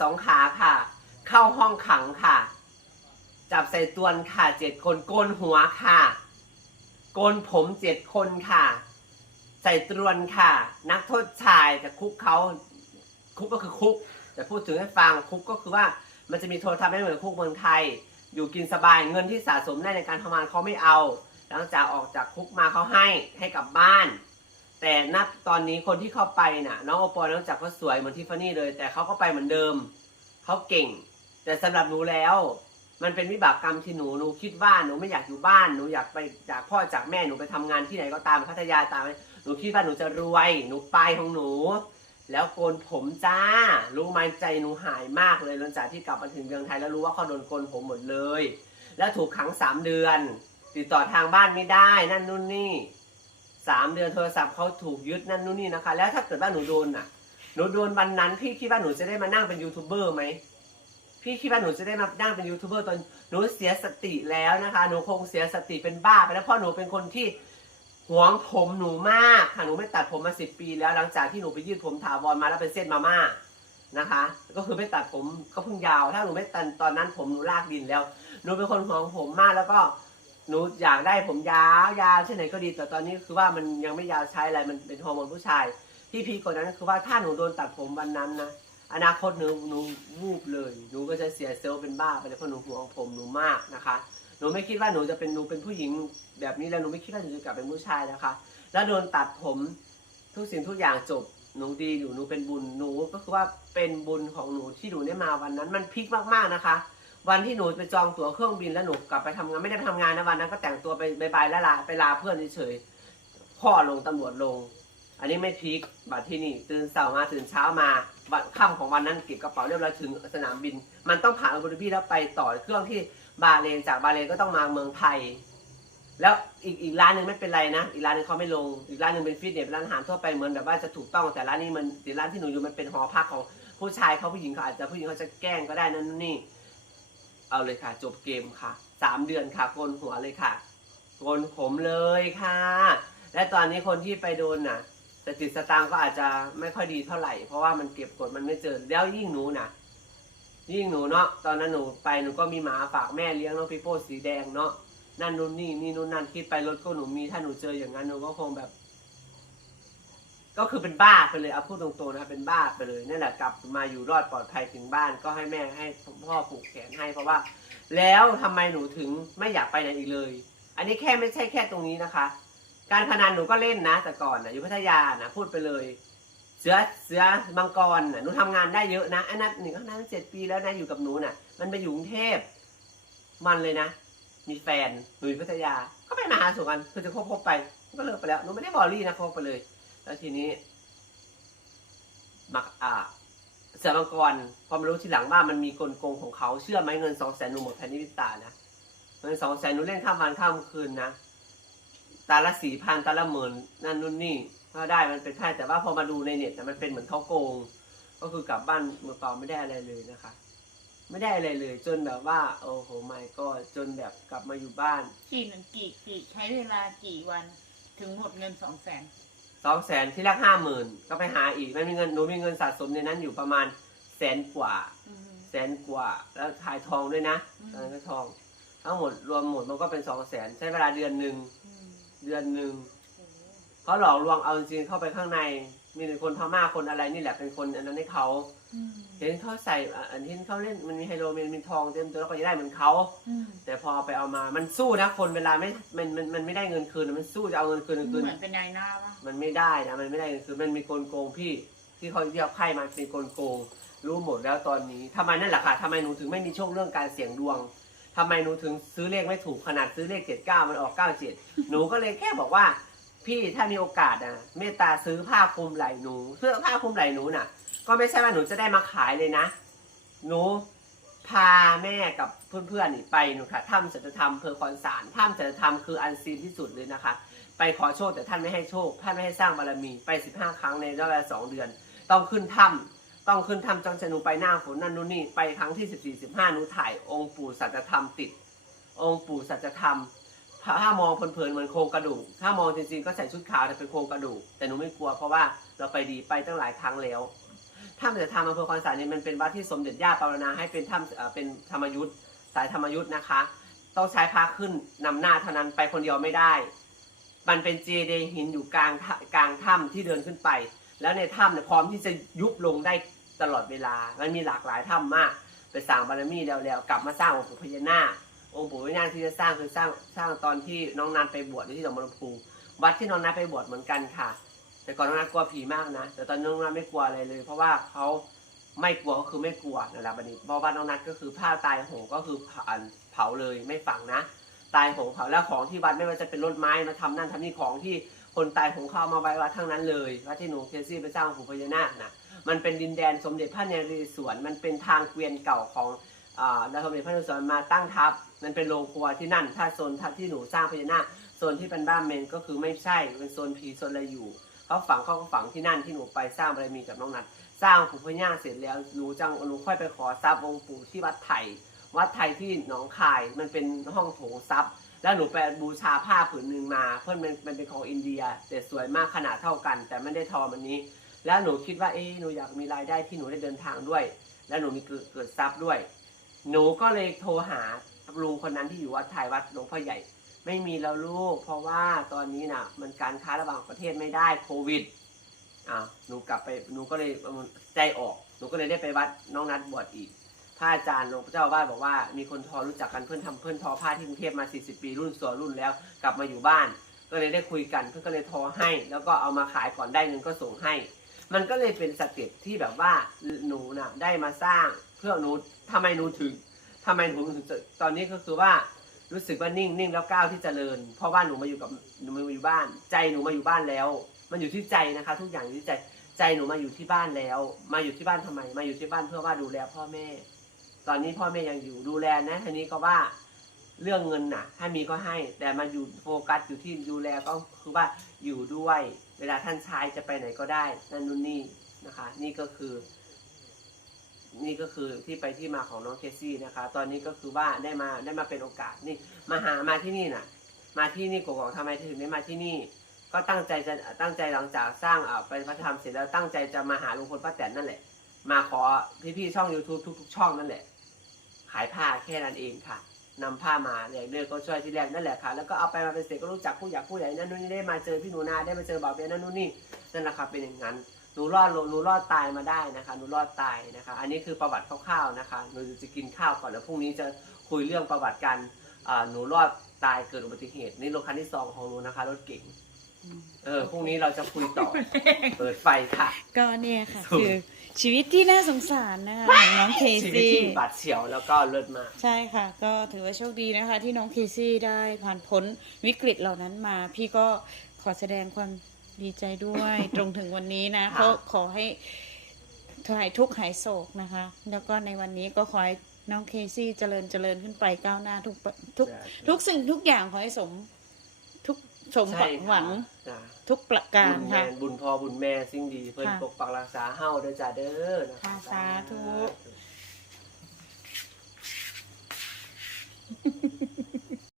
สองขาค่ะ เข้าห้องขังค่ะ จับใส่ตวนค่ะเจ็ดคนโกนหัวค่ะ โกนผมเจ็ดคนค่ะ ใส่ตรวนค่ะ นักโทษชายแต่คุกเขาคุกก็คือคุกแต่พูดถึงให้ฟังคุกก็คือว่ามันจะมีโทษทำให้เหมือนคุกเมืองไทย อยู่กินสบายเงินที่สะสมได้ในการทำงานเขาไม่เอา หลังจากออกจากคุกมาเขาให้ให้กลับบ้าน แต่นับตอนนี้คนที่เข้าไปน่ะ น้องโอปอลนอกจากเขาสวยเหมือนทิฟฟานี่เลย แต่เขาก็ไปเหมือนเดิมเขาเก่ง แต่สำหรับหนูแล้ว มันเป็นวิบากกรรมที่หนูหนูคิดว่าหนูไม่อยากอยู่บ้านหนูอยากไปจากพ่อจากแม่หนูไปทำงานที่ไหนก็ตามพัทยาตามหนูคิดว่าหนูจะรวย หนูไปของหนู แล้วโกนผมจ้า รู้ไหมใจหนูหายมากเลยหลังจากที่กลับมาถึงเมืองไทยแล้วรู้ว่าเขาโดนโกนผมหมดเลย แล้วถูกขังสามเดือน ติดต่อทางบ้านไม่ได้นั่นนู่นนี่ สามเดือนโทรศัพท์เขาถูกยึดนั่นนู่นนี่นะคะ แล้วถ้าเกิดว่าหนูโดนอะ หนูโดนวันนั้นพี่คิดว่าหนูจะได้มานั่งเป็นยูทูบเบอร์ไหมพี่คิดว่าหนูจะได้มานั่งเป็นยูทูบเบอร์ตอนหนูเสียสติแล้วนะคะ หนูคงเสียสติเป็นบ้าไปแล้วเพราะหนูเป็นคนที่หวงผมหนูมากค่ะหนูไม่ตัดผมมาสิบปีแล้ว หลังจากที่หนูไปยืดผมถาวรมาแล้วเป็นเส้นมาม่านะคะ ก็คือไม่ตัดผมก็เพิ่งยาว ถ้าหนูไม่ตัดตอนนั้นผมหนูลากดินแล้ว หนูเป็นคนหวงผมมากแล้วก็ หนูอยากได้ผมยาวยาวที่ไหนก็ดีแต่ตอนนี้คือว่ามันยังไม่ยาวใช้อะไรมันเป็นฮอร์โมนผู้ชาย ที่พีกว่านั้นคือว่าถ้าหนูโดนตัดผมวันนั้นนะอนาคตหนูหนูวูบเลยหนูก็จะเสียเซลล์เป็นบ้าไปเลยเพราะหนูห่วงผมหนูมากนะคะหนูไม่คิดว่าหนูจะเป็นหนูเป็นผู้หญิงแบบนี้แล้วหนูไม่คิดว่าหนูจะกลับเป็นผู้ชายนะคะ แล้วโดนตัดผมทุกสิ่งทุกอย่างจบหนูดีอยู่หนูเป็นบุญหนูก็คือว่าเป็นบุญของหนูที่หนูได้มาวันนั้น มันพลิกมากๆนะคะ วันที่หนูไปจองตั๋วเครื่องบินแล้วหนูกลับไปทำงานไม่ได้ไปทำงานนะวันนั้นก็แต่งตัวไปบายๆแล้วลาไปลาเพื่อนเฉยๆพ่อลงตำรวจลง อันนี้ไม่พลิกบัดที่นี่ตื่นเช้ามาตื่นเช้ามาวันค่ำของวันนั้นเก็บกระเป๋าเรียบร้อยถึงสนามบิน มันต้องผ่านอาบูดาบีแล้วไปต่อเครื่องที่บาเรนจากบาเรนก็ต้องมาเมืองไทย แล้วอีกอีกร้านหนึ่งไม่เป็นไรนะอีกร้านหนึงเขาไม่ลงอีกร้านหนึ่งเป็นฟิตเนสร้านอาหารทั่วไปเหมือนแบบว่าจะถูกต้องแต่ร้านนี้มันแต่ร้านที่หนูอยู่มันเป็นหอพักของผู้ชายเขาผู้หญิงเขาอาจจะผู้หญิงเขาจะแกล้งก็ได้นั่นนี่ เอาเลยค่ะ จบเกมค่ะสามเดือนค่ะโกนหัวเลยค่ะโกนผมเลยค่ะ และตอนนี้คนที่ไปโดนน่ะสติสตางค์ก็อาจจะไม่ค่อยดีเท่าไหร่ เพราะว่ามันเก็บกดมันไม่เจอแล้วยิ่งหนูน่ะ ยิ่งหนูเนาะตอนนั้นหนูไปหนูก็มีหมาฝากแม่เลี้ยงน้องปิโป้สีแดงเนาะนั่นนู่นนี่นี่นู่นนั่นคิดไปรถก็หนูมีถ้าหนูเจออย่างนั้นหนูก็คงแบบ ก็คือเป็นบ้าไปเลยเอาพูดตรงๆนะเป็นบ้าไปเลยนั่นแหละกลับมาอยู่รอดปลอดภัยถึงบ้านก็ให้แม่ให้พ่อผูกแขนให้เพราะว่า แล้วทำไมหนูถึงไม่อยากไปไหนอีกเลย อันนี้แค่ไม่ใช่แค่ตรงนี้นะคะ การพนันหนูก็เล่นนะ แต่ก่อนนะอยู่พัทยานะพูดไปเลย เสือเสือมังกรนะหนูทำงานได้เยอะนะอันนั้นหนึ่งข้างนั้นเจ็ดปีแล้วนะอยู่กับหนูน่ะ มันไปอยู่กรุงเทพมันเลยนะ มีแฟนหนูอยู่พัทยาก็ไปมาหาสู่กันคือจะคบคบไปก็เลิกไปแล้วหนูไม่ได้บอลลี่นะคบไปเลย แล้วทีนี้มักอ่าเสือมังกรพอมารู้ทีหลังว่ามันมีกลโกงของเขาเชื่อไหมเงินสองแสนหนูหมดภายในพริบตานะเงินสองแสนหนูเล่นข้ามวันข้ามคืนนะตาละสี่พันตาละหมื่นนั่นนู่นนี่ก็ได้มันเป็นแค่แต่ว่าพอมาดูในเน็ตแต่มันเป็นเหมือนเขาโกง ก็คือกลับบ้านมือเปล่าไม่ได้อะไรเลยนะคะ ไม่ได้อะไรเลย จนแบบว่า โอ้โหไม่ก็จนแบบกลับมาอยู่บ้าน กี่หนึ่งกี่กี่ใช้เวลากี่วันถึงหมดเงินสองแสน สองแสนที่แรกห้าหมื่นก็ไปหาอีกไม่มีเงินหนูมีเงินสะสมในนั้นอยู่ประมาณแสนกว่าแสนกว่า แล้วขายทองด้วยนะอืม ตอนนั้นก็ทอง ทั้งหมดรวมหมดมันก็เป็นสองแสนใช้เวลาเดือนหนึ่งเดือนหนึ่งเขาหลอกลวงเอาจริงๆเข้าไปข้างใน มีแต่คนพม่าคนอะไรนี่แหละเป็นคนอันนั้นให้เขา เห็นเขาใส่อะอันที่เขาเล่นมันมีไฮโลมันมีทองเต็มตัวแล้วก็จะได้เหมือนเขา แต่พอไปเอามามันสู้นะคนเวลาไม่มันมันมันไม่ได้เงินคืนมันสู้จะเอาเงินคืนเหคืนมือนเป็นนายหน้าวะมันไม่ได้นะมันไม่ได้เงินคืนมันมีกลโกงพี่ ที่เขาเรียกไพ่มาเป็นกลโกงรู้หมดแล้วตอนนี้ทำไมนั่นแหละค่ะทำไมหนูถึงไม่มีโชคเรื่องการเสี่ยงดวงทำไมหนูถึงซื้อเลขไม่ถูกขนาดซื้อเลขเจ็ดเก้ามันออกเก้าเจ็ดหนูก็เลยแค่บอกว่า พี่ถ้ามีโอกาสนะเมตตาซื้อผ้าคลุมไหล่หนูเสื้อผ้าคลุมไหล่หนูน่ะ ก็ไม่ใช่ว่าหนูจะได้มาขายเลยนะ หนูพาแม่กับเพื่อนๆนี่ไปหนูค่ะถ้ำสัจธรรมเพอคอนสารถ้ำสัจธรรมคืออันซีนที่สุดเลยนะคะ ไปขอโชคแต่ท่านไม่ให้โชคท่านไม่ให้สร้างบารมีไปสิบห้าครั้งในระยะเวลาสองเดือน ต้องขึ้นถ้ำต้องขึ้นถ้ำจังจะหนูไปหน้าฝนนั่นนู่นนี่ไปครั้งที่สิบสี่สิบห้าหนูถ่ายองค์ปู่สัจธรรมติด องค์ปู่สัจธรรมถ้ามองเพลินๆเหมือนโครงกระดูก ถ้ามองจริงๆก็ใส่ชุดขาวแต่เป็นโครงกระดูก แต่หนูไม่กลัวเพราะว่าเราไปดีไปตั้งหลายครั้งแล้ว ถ้ำเสด็จธรรมอำเภอคอนสารเนี่ยมันเป็นวัดที่สมเด็จย่าปารณาให้เป็นถ้ำเป็นธรรมยุทธ์สายธรรมยุทธ์นะคะ ต้องใช้พระขึ้นนำหน้าเท่านั้นไปคนเดียวไม่ได้ มันเป็นเจดีย์หินอยู่กลางกลางถ้ำที่เดินขึ้นไป แล้วในถ้ำเนี่ยพร้อมที่จะยุบลงได้ตลอดเวลา มันมีหลากหลายถ้ำมาก ไปสร้างบารมีแล้วๆกลับมาสร้างองค์ปู่พญานาคองค์ปู่พญานาคที่จะสร้างคือสร้างสร้างตอนที่น้องนันไปบวชที่หนองบัวลำพูวัดที่น้องนันไปบวชเหมือนกันค่ะ แต่ก่อนน้องนันกลัวผีมากนะ แต่ตอนนี้น้องนันไม่กลัวอะไรเลย เพราะว่าเขาไม่กลัวก็คือไม่กลัวนั่นแหละบัดนี้เพราะว่าน้องนันก็คือผ้าตายโหงก็คือเผาเลยไม่ฝังนะ ตายโหงเผาแล้วของที่วัดไม่ว่าจะเป็นรถไม้มาทำนั่นทำนี่ของที่คนตายโหงเข้ามาไว้วัดทั้งนั้นเลยวัดที่หนูเคซี่ไปสร้างองค์ปู่พญานาคนะมันเป็นดินแดนสมเด็จพระนเรศวรมันเป็นทางเกวียนเก่าของอ่าวสมเด็จพระนเรศวรมาตั้งทัพมันเป็นโรงครัวที่นั่นถ้าโซนที่หนูสร้างพญานาคโซนที่เป็นบ้านเมนก็คือไม่ใช่เป็นโซนผีโซนอะไรอยู่ เขาฝังเขาก็ฝังที่นั่นที่หนูไปสร้างบารมีกับน้องนัทสร้างปู่พญานาเสร็จแล้วหนูจังหนูค่อยไปขอทรัพย์องค์ปู่ที่วัดไทยวัดไทยที่หนองคายมันเป็นห้องโถงทรัพย์แล้วหนูไปบูชาผ้าผืนหนึ่งมา เพื่อนมันมันเป็นของอินเดีย แต่สวยมากขนาดเท่ากัน แต่ไม่ได้ทอมันนี้ แล้วหนูคิดว่าเอ๊หนูอยากมีรายได้ที่หนูได้เดินทางด้วย และหนูมีเกิดเกิดทรัพย์ด้วย หนูก็เลยโทรหาลุงคนนั้นที่อยู่วัดไทยวัดหลวงพ่อใหญ่ ไม่มีแล้วลูก เพราะว่าตอนนี้น่ะมันการค้าระหว่างประเทศไม่ได้โควิดอ่าหนูกลับไปหนูก็เลยใจออกหนูก็เลยได้ไปวัดน้องนัดบวชอีกพระอาจารย์หลวงพ่อเจ้าอาวาสบอกว่ามีคนทอรู้จักกันเพื่อนทำเพื่อนทอผ้าที่กรุงเทพมา 40 ปีรุ่นสัวนรุ่นแล้ว กลับมาอยู่บ้าน ก็เลยได้คุยกันเพื่อนก็เลยทอให้ แล้วก็เอามาขายก่อนได้เงินก็ส่งให้ มันก็เลยเป็นสเต็ปที่แบบว่าหนูน่ะได้มาสร้างเพื่อหนูทำไมหนูถึงทำไมหนูถึงตอนนี้ก็คือว่า รู้สึกว่านิ่งนิ่งแล้วก้าวที่เจริญ เพราะว่าหนูมาอยู่กับหนูมาอยู่บ้าน ใจหนูมาอยู่บ้านแล้ว มันอยู่ที่ใจนะคะ ทุกอย่างอยู่ที่ใจใจหนูมาอยู่ที่บ้านแล้ว มาอยู่ที่บ้านทำไม มาอยู่ที่บ้านเพื่อว่าดูแลพ่อแม่ ตอนนี้พ่อแม่ยังอยู่ดูแลนะทีนี้ก็ว่าเรื่องเงินน่ะให้มีก็ให้ แต่มาอยู่โฟกัสอยู่ที่ดูแลก็คือว่าอยู่ด้วย เวลาท่านชายจะไปไหนก็ได้นั่นนู่นนี่นะคะ นี่ก็คือ ก็คือที่ไปที่มาของน้องเคซี่นะคะ ตอนนี้ก็คือว่าได้มาได้มาเป็นโอกาสนี่มาหามาที่นี่น่ะ มาที่นี่กกอกทำไมถึงได้มาที่นี่ ก็ตั้งใจจะตั้งใจหลังจากสร้างอ่าไปพระธรรมเสร็จแล้วตั้งใจจะมาหาลุงพลป้าแตนนั่นแหละ มาขอพี่ๆช่อง YouTube ทุก ๆ ช่องนั่นแหละ ขายผ้าแค่นั้นเองค่ะนำผ้ามาแหลกเลือก็ช่วยที่แรกนั่นแหละค่ะ แล้วก็เอาไปมาเป็นเสร็จก็รู้จักผู้ใหญ่ผู้ใหญ่นั่นนู่นนี่ได้มาเจอพี่หนูนาได้มาเจอบ่าวเบียนั่นนู่นนี่นั่นแหละค่ะเป็นอย่างนั้น หนูรอดหนูรอดตายมาได้นะคะหนูรอดตายนะคะ อันนี้คือประวัติคร่าวๆนะคะหนูจะกินข้าวก่อนแล้วพรุ่งนี้จะคุยเรื่องประวัติการอ่าหนูรอดตายเกิดอุบัติเหตุนี่รถคันที่สองของหนูนะคะรถเก๋งเออพรุ่งนี้เราจะคุยต่อเปิดไฟค่ะ ก็เนี่ยค่ะถูกคือชีวิตที่น่าสงสารนะคะของน้องเคชีวิตซี่ที่บาดเฉียวแล้วก็เลิศมากใช่ค่ะ ก็ถือว่าโชคดีนะคะ ที่น้องเคซี่ได้ผ่านพ้นวิกฤตเหล่านั้นมา พี่ก็ขอแสดงความ ดีใจด้วย ตรงถึงวันนี้นะค่ะก็ขอให้หายทุกข์หายโศกนะคะ แล้วก็ในวันนี้ก็ขอให้น้องเคซี่เจริญเจริญขึ้นไปก้าวหน้าทุกปะทุกทุกสิ่งทุกอย่างขอให้สม ทุกสมใช่ค่ะหวังจ้ะทุกประการบุญแม่ค่ะ บุญพ่อบุญแม่สิ่งดี เพิ่นค่ะปกปักรักษาเฮาเด้อจ้าเด้อนะคะค่ะสาธุธุ